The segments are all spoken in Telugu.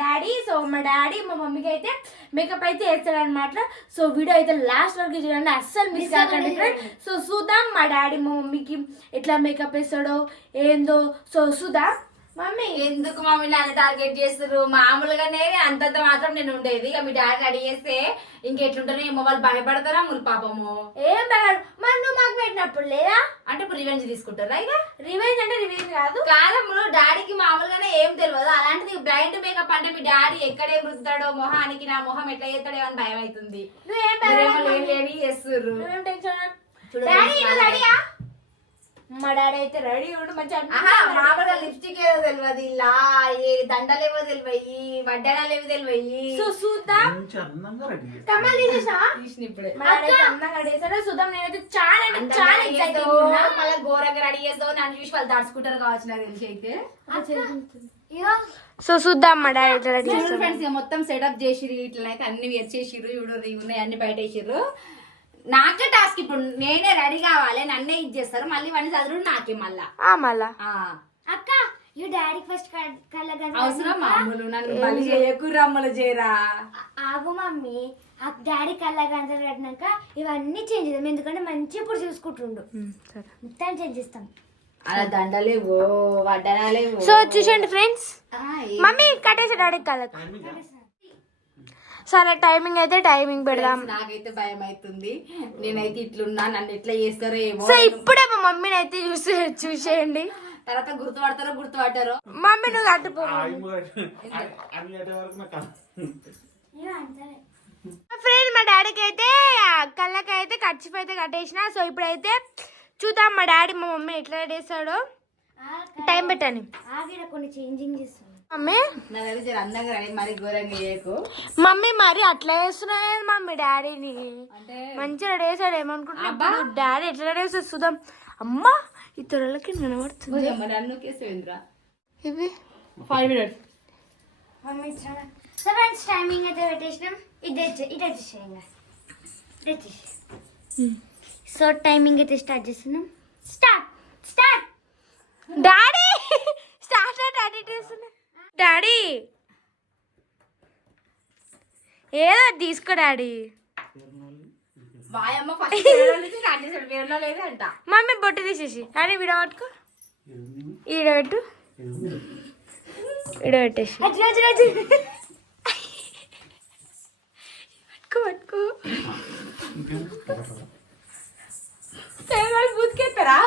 డాడీ. సో మా డాడీ మా మమ్మీకి అయితే మేకప్ అయితే వేస్తాడు అనమాట. సో వీడియో అయితే లాస్ట్ వరకు చూడండి, అస్సలు మిస్ కాకండి ఫ్రెండ్. సో చూద్దాం మా డాడీ మా మమ్మీకి ఎట్లా మేకప్ వేస్తాడో ఏందో. సో చూద్దాం. మమ్మీ ఎందుకు మమ్మీ నన్ను టార్గెట్ చేస్తారు? మామూలుగానే అంతంత మాత్రం నేను ఉండేది. ఇక మీ డాడీ రెడీ చేస్తే ఇంకెట్లుంటారో ఏమో, వాళ్ళు భయపడతారా ములు పాపము. ఏం భయపడు, మరి నువ్వు మాకు పెట్టినప్పుడు లేదా అంటే ఇప్పుడు రివెంజ్ తీసుకుంటారా? ఇక రివెంజ్ అంటే రివెంజ్ కాదు కాదమ్ములు, డాడీకి మామూలుగానే ఏం తెలియదు. అలాంటిది బ్లైండ్ మేకప్ అంటే మీ డాడీ ఎక్కడే మృతాడో మొహానికి, నా మొహం ఎట్లా చేస్తాడో అని భయం అవుతుంది. లేని చేస్తుర్రు. మా డాడీ అయితే రెడీ ఉండు మంచిగా. మామూలుగా లిప్స్టిక్ ఏదో తెలియదు, ఇలా ఏ దండలు ఏవో తెలివయి, వడ్డాలు ఏవో తెలివయి. సో చూద్దాం. కమ్మలు తీసేసా ఇప్పుడే చూద్దాం. నేనైతే చాలా చాలా ఎక్సైటింగ్ ఉన్నా. మళ్ళీ ఘోరంగా రెడీ చేస్తావు, నన్ను చూసి వాళ్ళు దాచుకుంటారు కావచ్చు నాకు తెలిసి అయితే. సో చూద్దాం మా డాడీ రెడీ ఫ్రెండ్స్. మొత్తం సెటప్ చేసిర్రు, ఇట్లనైతే అన్ని వేర్ చేసిర్రు. చూడు ఇవి ఉన్నాయి అన్ని బయట వేసిర్రు. నాకే టాస్క్, ఇప్పుడు నేనే రెడీ కావాలి, నన్నే ఇది చేస్తారు. మళ్ళీ వాడిని చదువు నాకే మళ్ళా అక్క యూ డాడీ ఫస్ట్ కళ్ళగంట అవసరం మామూలు. నన్ను మళ్ళీ చేయకు, రమ్మలు చేయరా. ఆగు మమ్మీ, డాడీ కళ్ళగంటలు కట్టినాక ఇవన్నీ చేంజ్ చేద్దాం, ఎందుకంటే మంచి ఇప్పుడు చూసుకుంటుండు. మొత్తం చేంజ్ చేస్తాం. అలా దండలేవో వడ్డనాలేవో. సో చూసండి ఫ్రెండ్స్, మమ్మీ కట్టేసి డాడీ కళ్ళకు. సరే టైమింగ్ అయితే టైమింగ్ పెడదాం. నాకైతే భయం అవుతుంది, నేనైతే ఇట్లున్నా, నన్ను ఎట్లా చేస్తారో ఏమో. సో ఇప్పుడే మా మమ్మీని అయితే చూసేయండి, తర్వాత గుర్తుపడతారో. మమ్మీ నువ్వు అట్టుపో. ఫ్రెండ్ మా డాడీకి అయితే కళ్ళకి అయితే ఖర్చు అయితే కట్టేసిన. సో ఇప్పుడైతే చూద్దాం మా డాడీ మా మమ్మీ ఎట్లా చేస్తాడో. టైం పెట్టాను, కొన్ని చేంజింగ్ చేస్తాను. మమ్మీ అందంగా మరి ఘోరంగా చేయకు మమ్మీ, మరి అట్లా చేస్తున్నాయి మమ్మీ డాడీని. అంటే మంచిగా రెడీ చేసాడు ఏమనుకుంటున్నా. డాడీ ఎట్లా రెడీ చేస్తాడు చూద్దాం. అమ్మా ఈ త్వరలకి నిలబడుతుంది. నన్ను కేసేంద్ర ఇవి 5 minutes. టైమింగ్ అయితే పెట్టేసినాం. సో టైమింగ్ అయితే స్టార్ట్ చేస్తున్నాం. స్టార్ట్ డాడీ డాడీ ఏదో తీసుకో డాడీ. మమ్మీ బొట్టు తీసేసి డాడీ విడ పట్టుకో, ఈడ పెట్టు, ఈడ పెట్టేసి పట్టుకో. బూత్కెత్తారా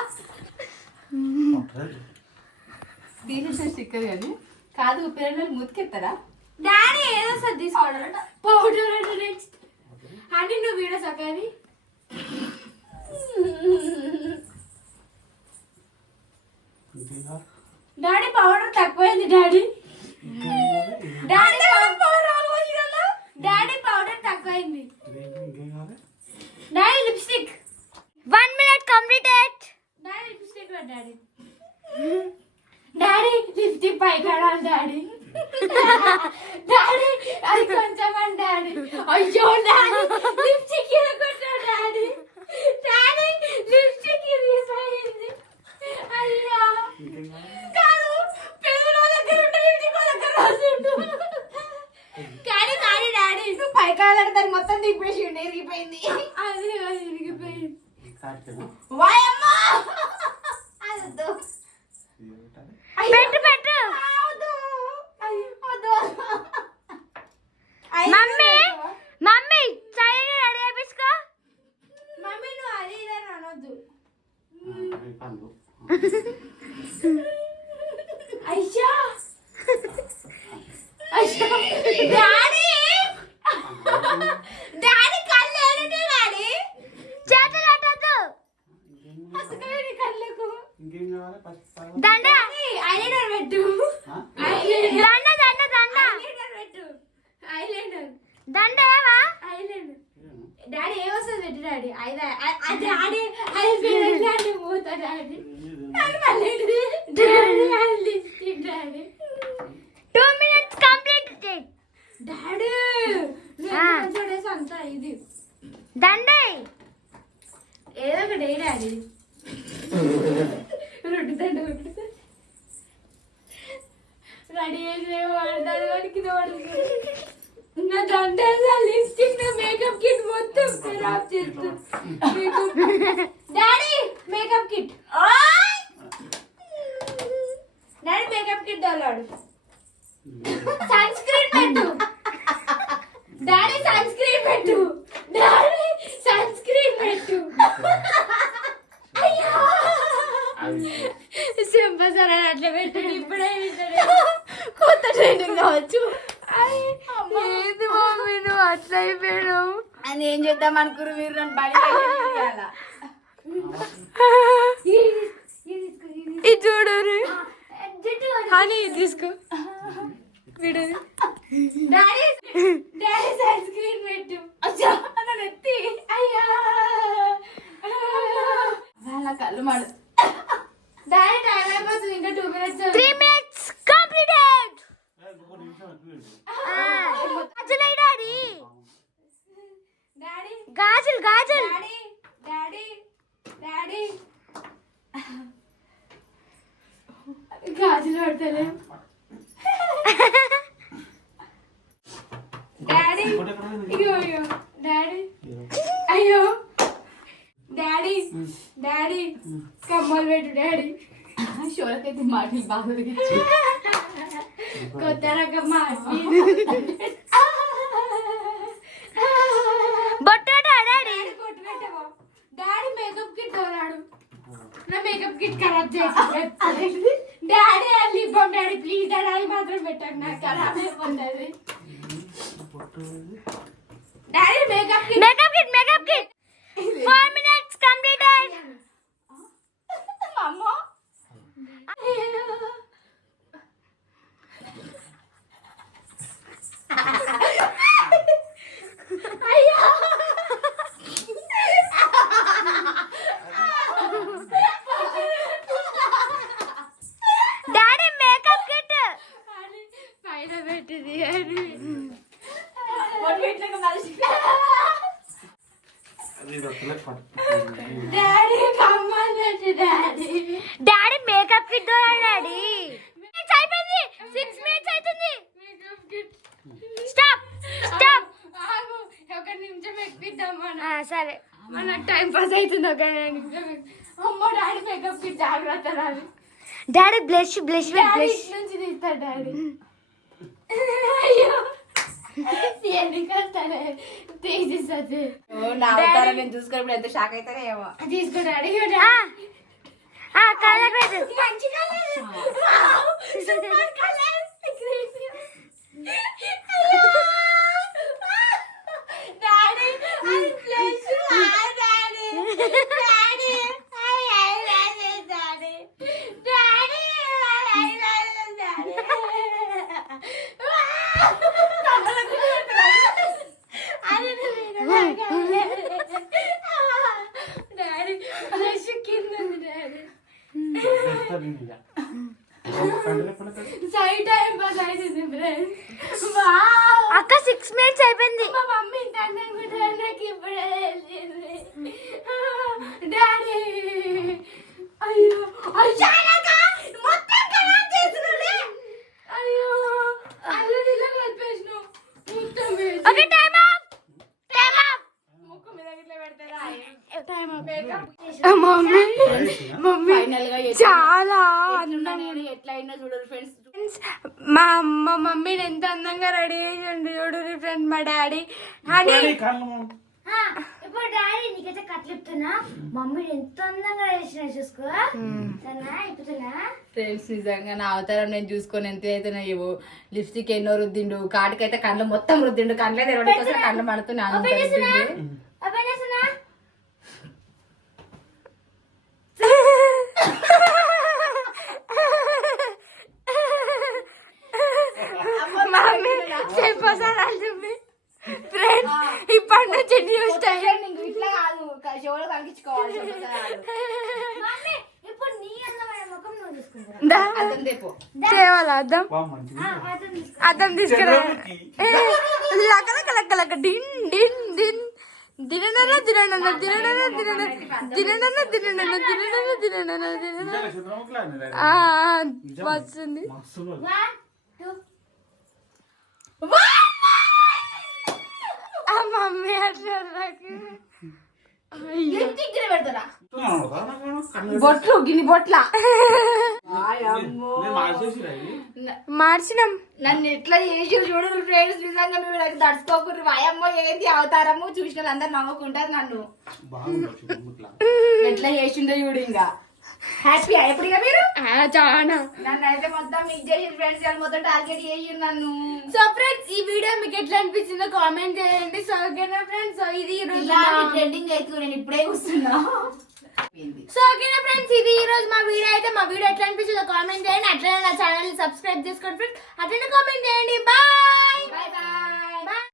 తీసేసిన స్టిక్కర్ కానీ కాదు, పిల్లలు మూతికెత్తారా? డాడీ ఏదో సార్ తీసుకోవడం పౌడర్. నెక్స్ట్ అని నువ్వు వీడియో సకాది డాడీ పౌడర్ తక్కువైంది. డాడీ పౌడర్ తక్కువైంది. Daddy lipstick 1 minute completed. Daddy lipstick daddy lipstick పై కడాలి డాడీ. డాడీ అది కొంచెం డాడీ. అయ్యో డాడీ లిప్స్టిక్ ఇరగొట్టాడు డాడీ. డాడీ లిప్స్టిక్ ఇరిగిపోయింది. అయ్యా కాదు, పెళ్ళిలో దగ్గర ఉంటే లిప్స్టిక్ దగ్గర రాసిండు. కానీ డాడీ నువ్వు పై కాలంటే దానికి మొత్తం తిప్పేసి ఇరిగిపోయింది. అది ఇరిగిపోయింది. వాయమ్మా పెట్టు మమ్మీ మమ్మీ చైనా రెడీ అయిపోసుకో. మమ్మీ నువ్వు అది ఇదని అనొద్దు. అయ్యా డాడీ కళ్ళు ఏమిటి డాడీ? చేతులు అట్టద్దు కళ్ళకు. దండ ఐలైనర్ పెట్టు. ఐలైనర్ దండ ఏవా? ఐలైనర్ డాడీ ఏమొస్తుంది పెట్టు డాడీ. డాడీ డాడీ మూత daddy. Daddy 2 minutes complete daddy. అంతా ఇది దండే ఏదో ఒకటి డాడీ. రొట్టె దండ రెడీ చేసి వాడికి నా దండల్లో లిప్స్టిక్ నా మేకప్ కిట్ మొత్తం ఖరాబ్ చేస్తూ daddy makeup kit daddy makeup kit డోలాడు సన్ స్క్రీన్ పెట్టు డాడీ సన్ స్క్రీన్ పెట్టు డాడీ సన్ స్క్రీన్ పెట్టు అయ్యో సింపసరా అట్లా పెట్టు ఇప్పుడే కొత్త ట్రైనింగ్ కావచ్చు ఏది మమ్మీ నువ్వు అట్లా అయిపోయావు అని ఏం చేద్దాం అనుకురు మీరు నన్ను బడి ఇది చూడు అని తీసుకో వీడు డాడీ డాడీ సన్ స్క్రీన్ పెట్టు ఎత్తి అయ్యా వాళ్ళ కళ్ళు మాడు డాడీ టైం అయిపోతుంది ఇంకా 2 minutes 3 minutes completed. Daddy daddy గాజులు గాజులు డాడీ డాడీ డాడీ గాజులు పడతలే డాడీ అయ్యో అయ్యో డాడీ అయ్యో డాడీ డాడీ కమ్మలు పెట్టు డాడీ షోలకైతే మాటలు బాగా కొత్త రకం మాటి బొట్టడా డాడీ కొట్టు పెట్టవా డాడీ మేకప్ కిట్ తోరాడు నా మేకప్ కిట్ ఖరాబ్ చేసి డాడీ అది ఇవ్వం డాడీ ప్లీజ్ డాడీ అది మాత్రం పెట్టండి నాకు ఖరాబ్ అయిపోతుంది daddy makeup kit makeup kit 4 minutes completed. అమ్మ అయ్యో డాడీ మేకప్ కిట్ పైన పెట్టింది అని మొట్టు పెట్టినాక మనిషి డాడీ కమ్మలు పెట్టి daddy daddy makeup kit daddy అయిపోయింది 6 minutes అవుతుంది మేకప్ కిట్ స్టాప్ స్టాప్ ఆగు ఒక నిమిషం ఎక్కిద్దాం మన సరే మన టైం పాస్ అవుతుంది ఒక నిమిషం అమ్మో డాడీ మేకప్ కిట్ జాగ్రత్త రాదు daddy blush blush daddy blush ఇటు నుంచి తీస్తాడు డాడీ అయ్యో ఎందుకంటే తీసేస్తుంది నా అవతారం నేను చూసుకున్నప్పుడు ఎంత షాక్ అవుతారో ఏమో తీసుకో డాడీ కలర్ పెట్టు మంచి కలర్ సూపర్ కలర్ డాడీ అది flesh daddy daddy daddy daddy daddy daddy flesh కింద ఉంది డాడీ సై టైం పాస్ అవుతుంది ఫ్రెండ్స్ వావ్ అక్క 6 minutes అయిపోయింది మా మమ్మీ ఇంత అందంగా నాకు ఇప్పుడే తెలిసింది డాడీ అయ్యో అయ్యాక మొత్తం ఖరాబ్ చేస్తున్నాడే అయ్యో అల్లు నీళ్ళు కలిపేసినావు మొత్తం okay time up time up ముక్కు మీద ఇట్లా పెడతారా టైం మమ్మీ మమ్మీ ఫైనల్ గా చాలా నేను ఎట్లా అయినా చూడరు ఫ్రెండ్స్ మా మమ్మీని ఎంత అందంగా రెడీ చేసిండు చూడు ఫ్రెండ్ మా డాడీ అని ఇప్పుడు డాడీ నీకైతే కట్లిప్తున్నా మమ్మీ ఎంత అందంగా వేసిన చూసుకో సరేనా ఇప్పుతున్నా ఫ్రెండ్స్ నిజంగా నా అవతారం నేను చూసుకొని ఎంత అయితే ఏవో లిప్స్టిక్ ఎన్నో రుద్దిండు కాటికైతే కళ్ళు మొత్తం రుద్దిండు కళ్ళే తెరవడానికి కోసం కళ్ళు మడుతున్నాను ఓపెన్ చేస్తున్నా మమ్మీ చెప్పసారా చెప్పి ఫ్రెండ్ ఇప్పటి నుంచి న్యూ స్టైల్ ఇట్లా కాదు చెవులు కనిపించుకోవాలి మమ్మీ ఇప్పుడు నీ అందమైన ముఖం నువ్వు తీసుకుంటా అర్థం తెపో తేవాలా అద్దం అద్దం తీసుకురా లక లక లక లక డిన్ డిన్ డిన్ దిననన దిననన దిననన దిననన దిననన దిననన దిననన దిననన దిననన వస్తుంది ఆ మమ్మీ అట్లా దగ్గర పెడతారా బొట్లు గిన్ని బొట్ల మార్చినాం. నన్ను ఎట్లా చేసి చూడు ఫ్రెండ్స్, నిజంగా మీరు నాకు తడుచుకోకూడదు. వాయమ్మో ఏంటి అవతారము, చూసిన వాళ్ళందరూ నవ్వుకుంటారు నన్ను. ఎట్లా చేసిండో చూడు. ఇంకా హ్యాపీ ఎప్పుడు ఇక మీరు చాలా నన్ను అయితే మొత్తం మిక్ చేసి ఫ్రెండ్స్ మొత్తం టార్గెట్ చేసి నన్ను. సో ఫ్రెండ్స్ ఈ వీడియో మీకు ఎట్లా అనిపించిందో కామెంట్ చేయండి. సో ఓకేనా ఫ్రెండ్స్, సో ఇది ఈ రోజు ట్రెండింగ్ అయితే నేను ఇప్పుడే కూర్చున్నా. సో ఓకేనా ఫ్రెండ్స్, ఇది ఈ రోజు మా వీడియో అయితే. మా వీడియో ఎట్లా అనిపించిందో కామెంట్ చేయండి. అట్లనే నా ఛానల్ సబ్స్క్రైబ్ చేసుకోండి ఫ్రెండ్స్. అట్లనే కామెంట్ చేయండి. బాయ్. Bye bye.